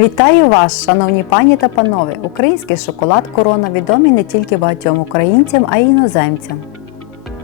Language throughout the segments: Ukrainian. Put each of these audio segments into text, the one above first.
Вітаю вас, шановні пані та панове! Український шоколад Корона відомий не тільки багатьом українцям, а й іноземцям.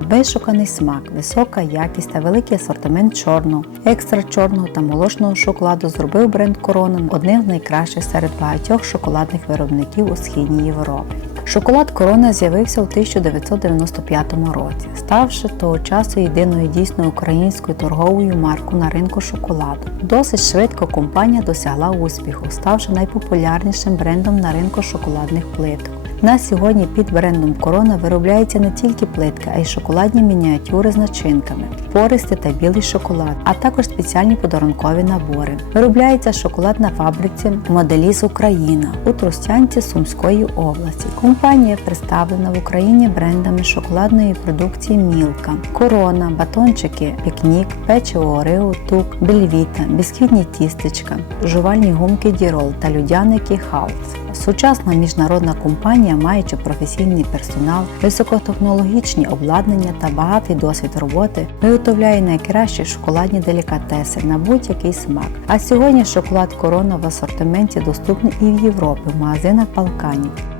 Вишуканий смак, висока якість та великий асортимент чорного, екстра чорного та молочного шоколаду зробив бренд Корона одним з найкращих серед багатьох шоколадних виробників у східній Європі. Шоколад Корона з'явився у 1995 році, ставши того часу єдиною дійсно українською торговою маркою на ринку шоколаду. Досить швидко компанія досягла успіху, ставши найпопулярнішим брендом на ринку шоколадних плиток. На сьогодні під брендом Корона виробляється не тільки плитка, а й шоколадні мініатюри з начинками, пористий та білий шоколад, а також спеціальні подарункові набори. Виробляється шоколад на фабриці Моделіс Україна у Тростянці Сумської області. Компанія представлена в Україні брендами шоколадної продукції Мілка, Корона, батончики, Пікнік, печиво Орео, Тук, Бельвіта, бісквітні тістечка, жувальні гумки Дірол та людяники Хаус. Сучасна міжнародна компанія, маючи професійний персонал, високотехнологічні обладнання та багатий досвід роботи, виготовляє найкращі шоколадні делікатеси на будь-який смак. А сьогодні шоколад Корона в асортименті доступний і в Європі в магазинах Балканів.